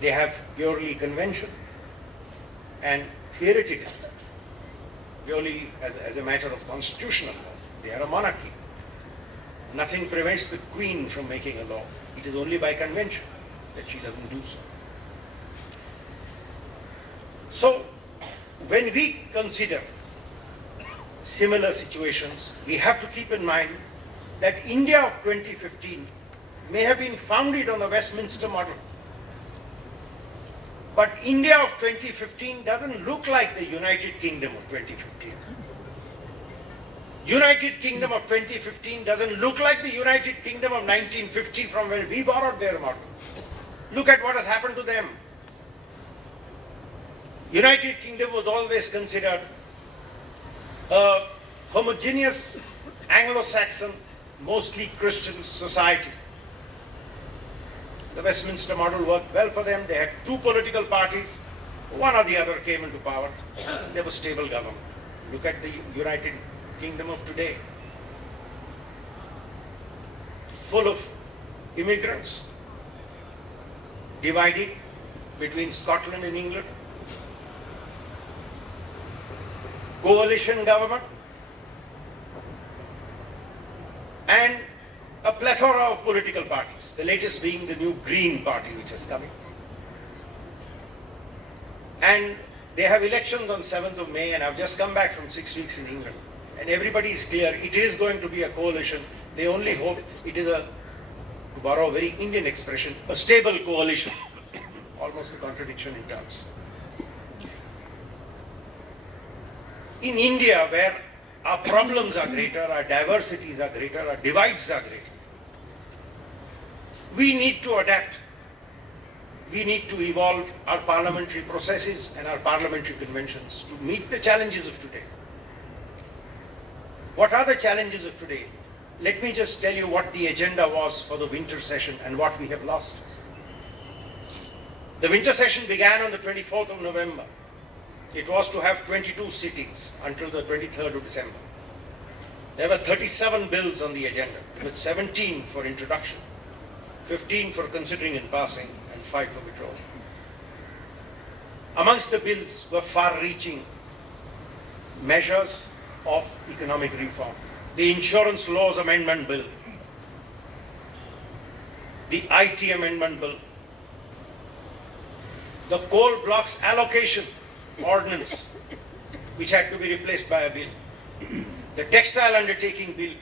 They have purely convention and theoretical, purely as a matter of constitutional law. They are a monarchy. Nothing prevents the Queen from making a law. It is only by convention that she doesn't do so. So, when we consider similar situations, we have to keep in mind that India of 2015 may have been founded on the Westminster model. But India of 2015 doesn't look like the United Kingdom of 2015. United Kingdom of 2015 doesn't look like the United Kingdom of 1950 from where we borrowed their model. Look at what has happened to them. United Kingdom was always considered a homogeneous Anglo-Saxon, mostly Christian society. The Westminster model worked well for them. They had two political parties. One or the other came into power. There was stable government. Look at the United Kingdom of today. Full of immigrants, divided between Scotland and England. Coalition government, and a plethora of political parties, the latest being the new Green Party which is coming. And they have elections on 7th of May, and I've just come back from 6 weeks in England, and everybody is clear it is going to be a coalition. They only hope it is to borrow a very Indian expression, a stable coalition. Almost a contradiction in terms. In India, where our problems are greater, our diversities are greater, our divides are greater, we need to adapt. We need to evolve our parliamentary processes and our parliamentary conventions to meet the challenges of today. What are the challenges of today? Let me just tell you what the agenda was for the winter session and what we have lost. The winter session began on the 24th of November. It was to have 22 sittings until the 23rd of December. There were 37 bills on the agenda, with 17 for introduction, 15 for considering and passing, and 5 for withdrawal. Amongst the bills were far-reaching measures of economic reform. The Insurance Laws Amendment Bill, the IT Amendment Bill, the Coal Blocks Allocation Ordinance, which had to be replaced by a bill, the Textile Undertaking Bill,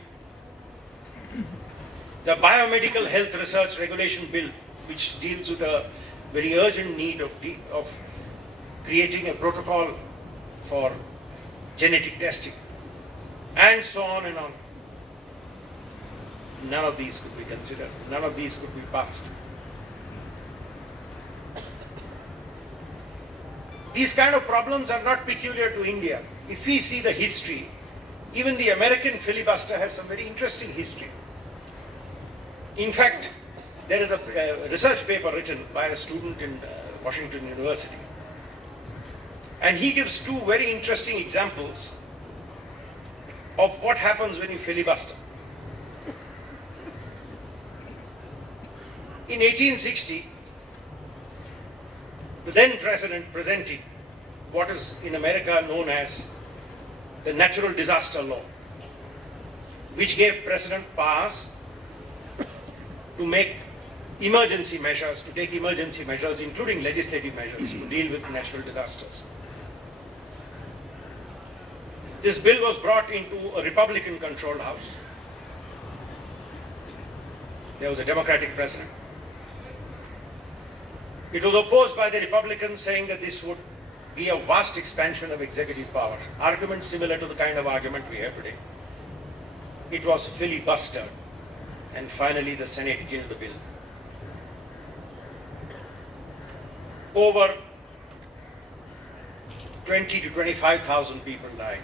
the Biomedical Health Research Regulation Bill, which deals with a very urgent need of creating a protocol for genetic testing, and so on and on. None of these could be considered. None of these could be passed. These kind of problems are not peculiar to India. If we see the history, even the American filibuster has some very interesting history. In fact, there is a research paper written by a student in Washington University, and he gives two very interesting examples of what happens when you filibuster. In 1860, the then president presented what is in America known as the Natural Disaster Law, which gave President powers to make emergency measures, to take emergency measures, including legislative measures, to deal with natural disasters. This bill was brought into a Republican-controlled House. There was a Democratic president. It was opposed by the Republicans, saying that this would be a vast expansion of executive power. Argument similar to the kind of argument we have today. It was filibustered, and finally the Senate killed the bill. Over 20 to 25,000 people died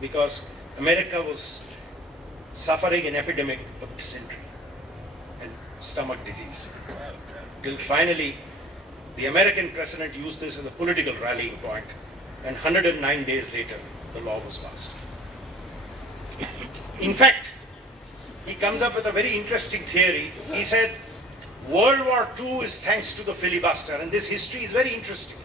because America was suffering an epidemic of dysentery and stomach disease. Till finally, the American president used this as a political rallying point, and 109 days later, the law was passed. In fact, he comes up with a very interesting theory. He said, World War II is thanks to the filibuster, and this history is very interesting.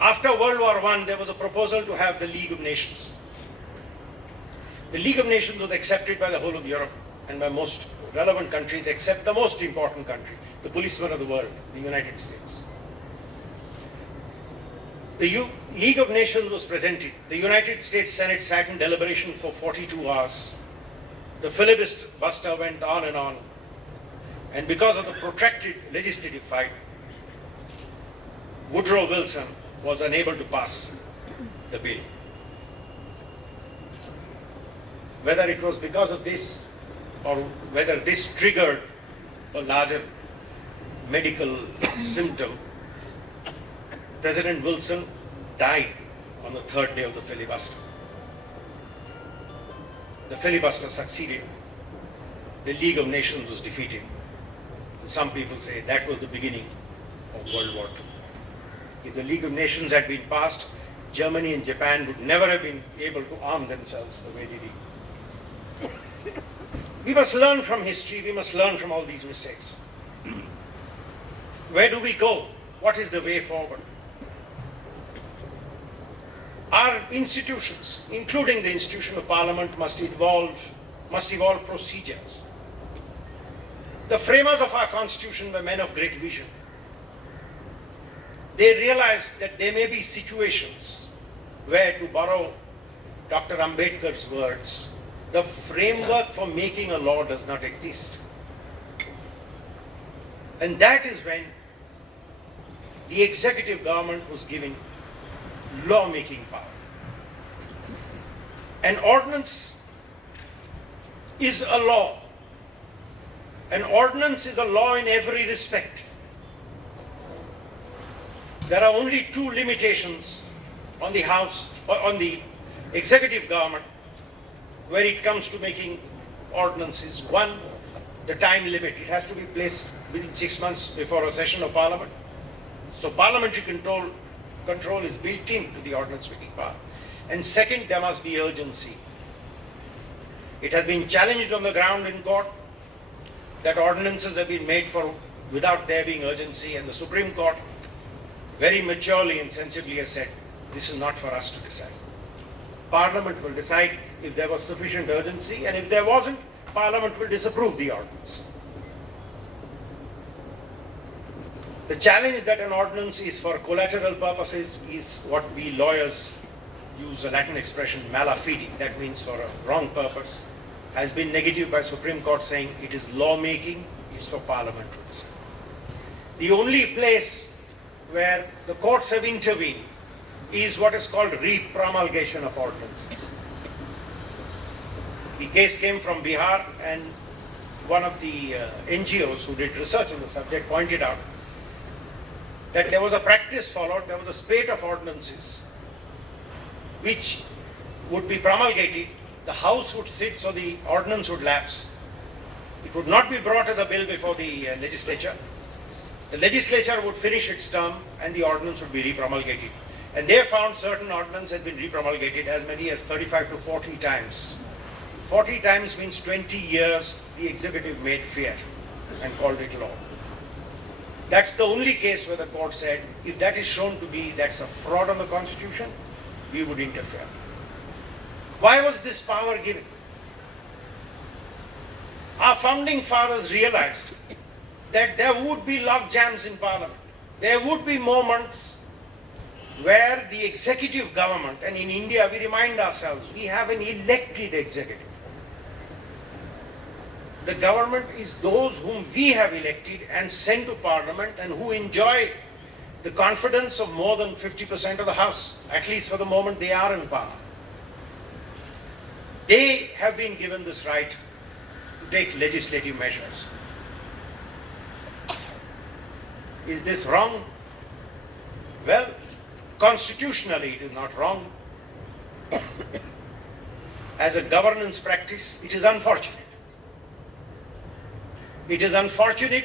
After World War I, there was a proposal to have the League of Nations. The League of Nations was accepted by the whole of Europe and by most relevant countries except the most important country, the policeman of the world, the United States. The League of Nations was presented. The United States Senate sat in deliberation for 42 hours. The filibuster went on and on. And because of the protracted legislative fight, Woodrow Wilson was unable to pass the bill. Whether it was because of this or whether this triggered a larger medical symptom, President Wilson died on the third day of the filibuster. The filibuster succeeded. The League of Nations was defeated. And some people say that was the beginning of World War II. If the League of Nations had been passed, Germany and Japan would never have been able to arm themselves the way they did. We must learn from history. We must learn from all these mistakes. Where do we go? What is the way forward? Our institutions, including the institution of Parliament, must evolve procedures. The framers of our Constitution were men of great vision. They realized that there may be situations where, to borrow Dr. Ambedkar's words, the framework for making a law does not exist. And that is when the executive government was given law-making power. An ordinance is a law. An ordinance is a law in every respect. There are only two limitations on the House or on the executive government where it comes to making ordinances. One, the time limit. It has to be placed within 6 months before a session of Parliament. So parliamentary control is built into the ordinance making power. And second, there must be urgency. It has been challenged on the ground in court that ordinances have been made without there being urgency, and the Supreme Court very maturely and sensibly has said, this is not for us to decide. Parliament will decide if there was sufficient urgency, and if there wasn't, Parliament will disapprove the ordinance. The challenge that an ordinance is for collateral purposes is what we lawyers use a Latin expression, mala fide, that means for a wrong purpose, has been negated by Supreme Court saying it is lawmaking, it's for Parliament to decide. The only place where the courts have intervened is what is called re-promulgation of ordinances. The case came from Bihar, and one of the NGOs who did research on the subject pointed out that there was a practice followed, there was a spate of ordinances which would be promulgated, the House would sit, so the ordinance would lapse. It would not be brought as a bill before the legislature. The legislature would finish its term and the ordinance would be re-promulgated. And they found certain ordinance had been re-promulgated as many as 35 to 40 times. 40 times means 20 years the executive made fiat and called it law. That's the only case where the court said, if that is shown to be that's a fraud on the Constitution, we would interfere. Why was this power given? Our founding fathers realized that there would be log jams in Parliament. There would be moments where the executive government, and in India we remind ourselves, we have an elected executive. The government is those whom we have elected and sent to Parliament and who enjoy the confidence of more than 50% of the House, at least for the moment they are in power. They have been given this right to take legislative measures. Is this wrong? Well, constitutionally it is not wrong. As a governance practice, it is unfortunate. It is unfortunate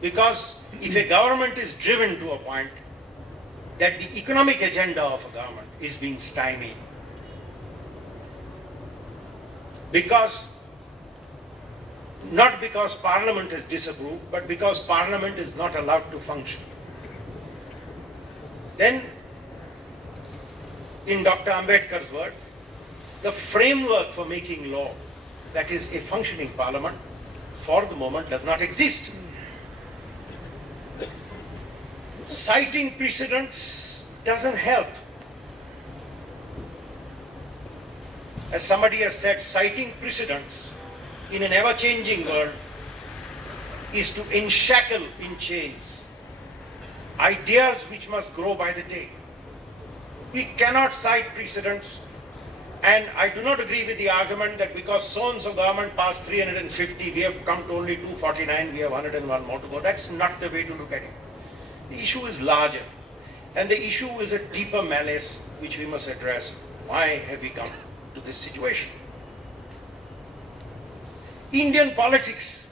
because if a government is driven to a point that the economic agenda of a government is being stymied, because not because Parliament has disapproved, but because Parliament is not allowed to function. Then, in Dr. Ambedkar's words, the framework for making law, that is a functioning Parliament, for the moment does not exist. Citing precedents doesn't help. As somebody has said, citing precedents in an ever-changing world is to enshackle in chains ideas which must grow by the day. We cannot cite precedents, and I do not agree with the argument that because so-and-so government passed 350, we have come to only 249, we have 101 more to go. That's not the way to look at it. The issue is larger, and the issue is a deeper malice which we must address. Why have we come to this situation? Indian politics,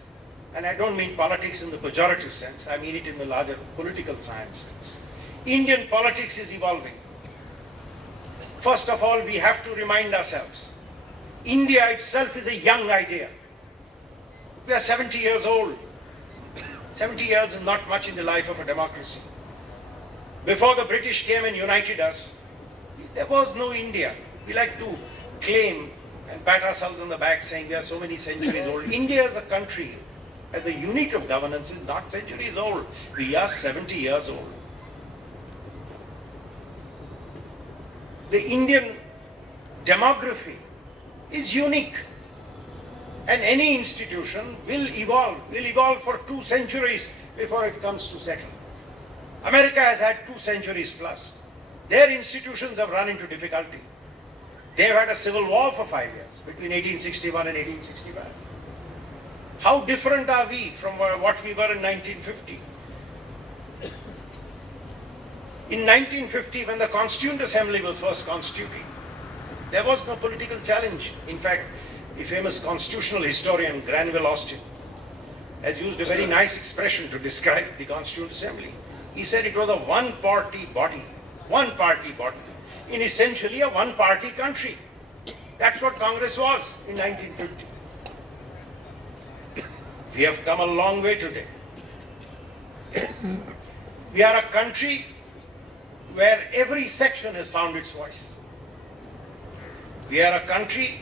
and I don't mean politics in the pejorative sense, I mean it in the larger political science sense. Indian politics is evolving. First of all, we have to remind ourselves, India itself is a young idea. We are 70 years old. 70 years is not much in the life of a democracy. Before the British came and united us, there was no India. We like to claim and pat ourselves on the back saying we are so many centuries old. India as a country, as a unit of governance, is not centuries old. We are 70 years old. The Indian demography is unique, and any institution will evolve for 2 centuries before it comes to settle. America has had 2 centuries plus. Their institutions have run into difficulty. They've had a civil war for 5 years, between 1861 and 1865. How different are we from what we were in 1950? In 1950, when the Constituent Assembly was first constituted, there was no political challenge. In fact, the famous constitutional historian Granville Austin has used a very nice expression to describe the Constituent Assembly. He said it was a one-party body in essentially a one-party country. That's what Congress was in 1950. We have come a long way today. We are a country where every section has found its voice. We are a country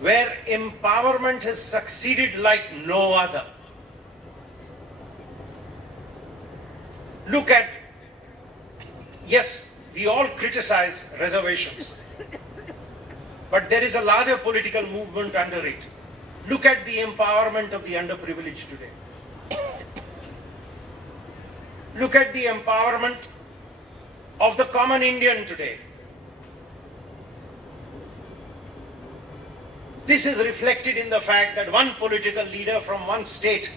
where empowerment has succeeded like no other. Look at, yes, we all criticize reservations, but there is a larger political movement under it. Look at the empowerment of the underprivileged today. Look at the empowerment of the common Indian today. This is reflected in the fact that one political leader from one state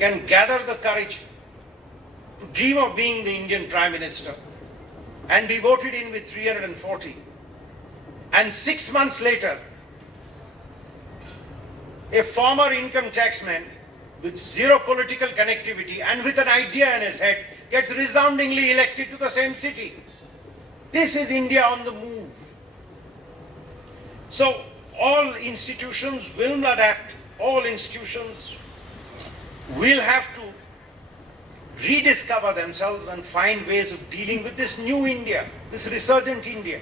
can gather the courage to dream of being the Indian Prime Minister and be voted in with 340. And 6 months later, a former income taxman with zero political connectivity and with an idea in his head gets resoundingly elected to the same city. This is India on the move. So all institutions will adapt, all institutions will have to rediscover themselves and find ways of dealing with this new India, this resurgent India.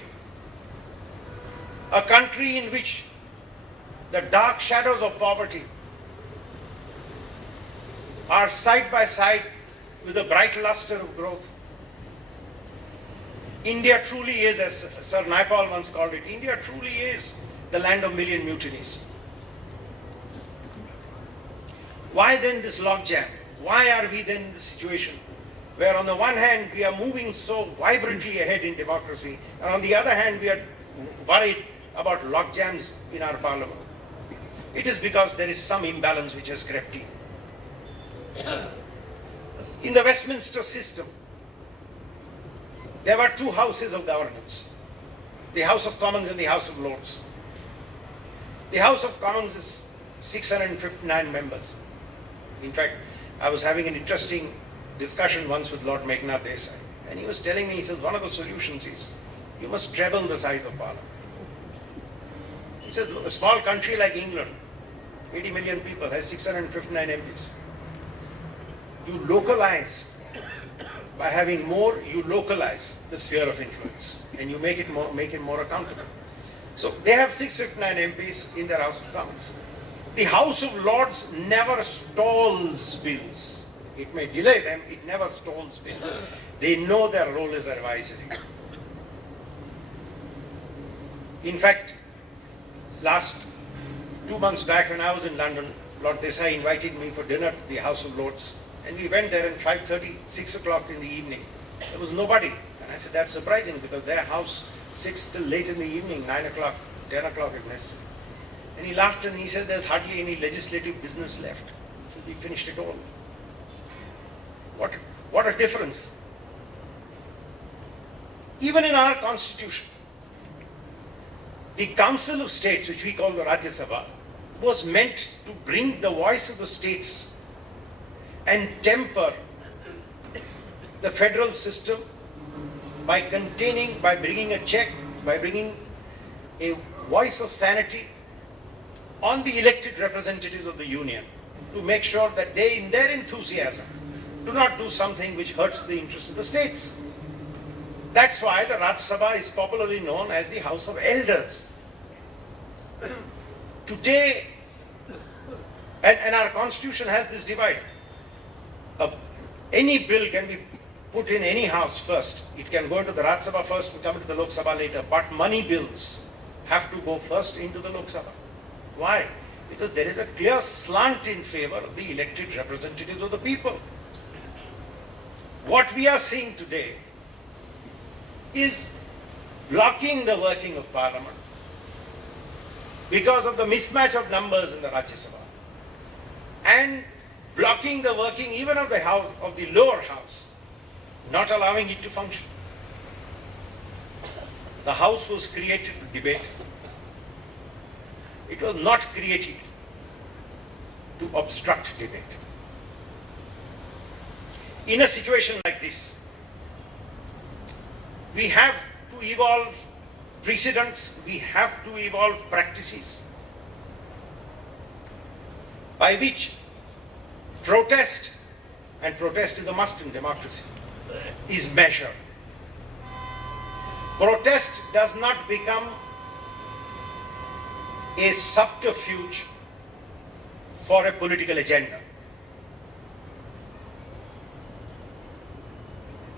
A country in which the dark shadows of poverty are side by side with the bright luster of growth. India truly is, as Sir Naipaul once called it, India truly is the land of million mutinies. Why then this logjam? Why are we then in this situation where on the one hand we are moving so vibrantly ahead in democracy, and on the other hand we are worried about logjams in our parliament? It is because there is some imbalance which has crept in. In the Westminster system, there were 2 houses of governance, the House of Commons and the House of Lords. The House of Commons is 659 members. In fact, I was having an interesting discussion once with Lord Meghnad Desai, and he was telling me, he says, one of the solutions is, you must treble the size of Parliament. He said, a small country like England 80 million people, has 659 MPs. You localize. By having more, you localize the sphere of influence and you make it more accountable. So they have 659 MPs in their House of Commons. The House of Lords never stalls bills. It may delay them, it never stalls bills. They know their role is advisory. In fact, last 2 months back when I was in London, Lord Desai invited me for dinner at the House of Lords. And we went there at 5:30, 6 o'clock in the evening. There was nobody. And I said, that's surprising because their house sits till late in the evening, 9 o'clock, 10 o'clock if necessary. And he laughed and he said, there's hardly any legislative business left. So we finished it all. What a difference. Even in our constitution, the Council of States, which we call the Rajya Sabha, was meant to bring the voice of the states and temper the federal system by bringing a check, by bringing a voice of sanity on the elected representatives of the union to make sure that they, in their enthusiasm, do not do something which hurts the interests of the states. That's why the Rajya Sabha is popularly known as the House of Elders. Today, and our constitution has this divide. Any bill can be put in any house first. It can go into the Rajya Sabha first and come into the Lok Sabha later. But money bills have to go first into the Lok Sabha. Why? Because there is a clear slant in favor of the elected representatives of the people. What we are seeing today is blocking the working of Parliament because of the mismatch of numbers in the Rajya Sabha and blocking the working even of the house, of the lower house, not allowing it to function. The house was created to debate. It was not created to obstruct debate. In a situation like this, we have to evolve precedents, we have to evolve practices by which protest, and protest is a must in democracy, is measured. Protest does not become a subterfuge for a political agenda.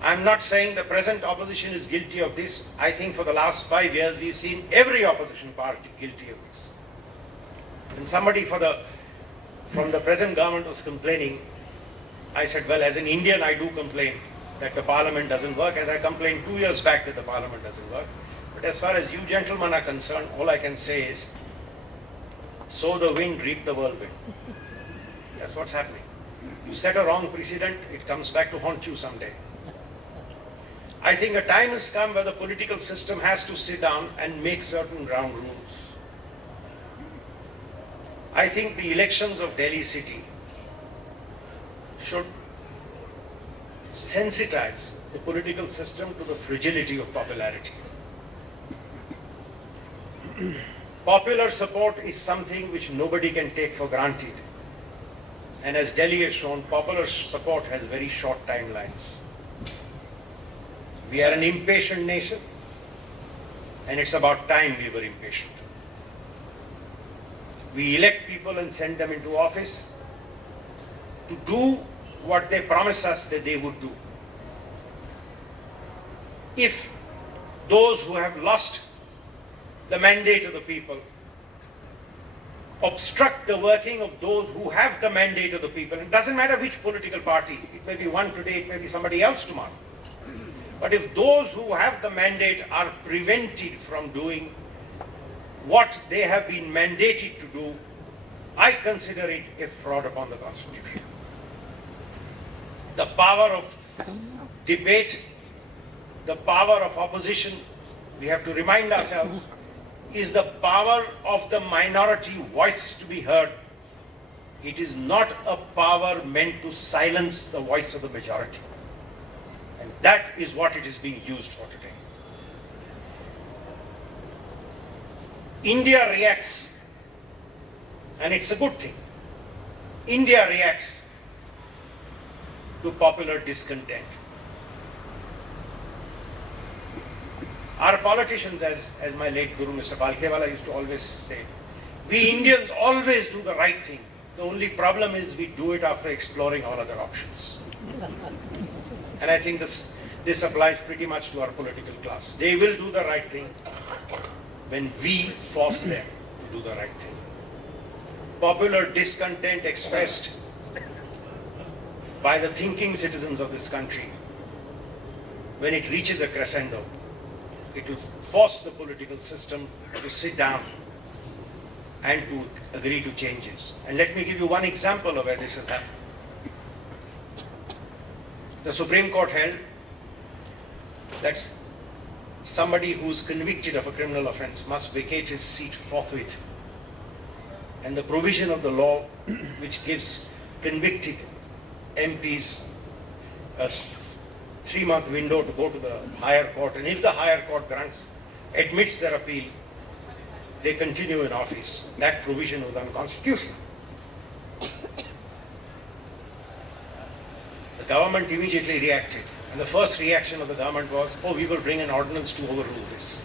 I'm not saying the present opposition is guilty of this. I think for the last 5 years we've seen every opposition party guilty of this. And somebody from the present government was complaining. I said, well, as an Indian I do complain that the parliament doesn't work, as I complained 2 years back that the parliament doesn't work. But as far as you gentlemen are concerned, all I can say is, sow the wind, reap the whirlwind. That's what's happening. You set a wrong precedent, it comes back to haunt you someday. I think a time has come where the political system has to sit down and make certain ground rules. I think the elections of Delhi city should sensitize the political system to the fragility of popularity. Popular support is something which nobody can take for granted. And as Delhi has shown, popular support has very short timelines. We are an impatient nation, and it's about time we were impatient. We elect people and send them into office to do what they promise us that they would do. If those who have lost the mandate of the people obstruct the working of those who have the mandate of the people, it doesn't matter which political party, it may be one today, it may be somebody else tomorrow. But if those who have the mandate are prevented from doing what they have been mandated to do, I consider it a fraud upon the Constitution. The power of debate, the power of opposition, we have to remind ourselves, is the power of the minority voice to be heard. It is not a power meant to silence the voice of the majority. And that is what it is being used for today. India reacts, and it's a good thing. India reacts to popular discontent. Our politicians, as my late Guru Mr. Palkhewala used to always say, we Indians always do the right thing. The only problem is we do it after exploring all other options. And I think this applies pretty much to our political class. They will do the right thing when we force them to do the right thing. Popular discontent expressed by the thinking citizens of this country, when it reaches a crescendo, it will force the political system to sit down and to agree to changes. And let me give you one example of where this has happened. The Supreme Court held that somebody who's convicted of a criminal offense must vacate his seat forthwith. And the provision of the law which gives convicted MPs a 3-month window to go to the higher court, and if the higher court admits their appeal, they continue in office. That provision was unconstitutional. The government immediately reacted, and the first reaction of the government was, oh, we will bring an ordinance to overrule this.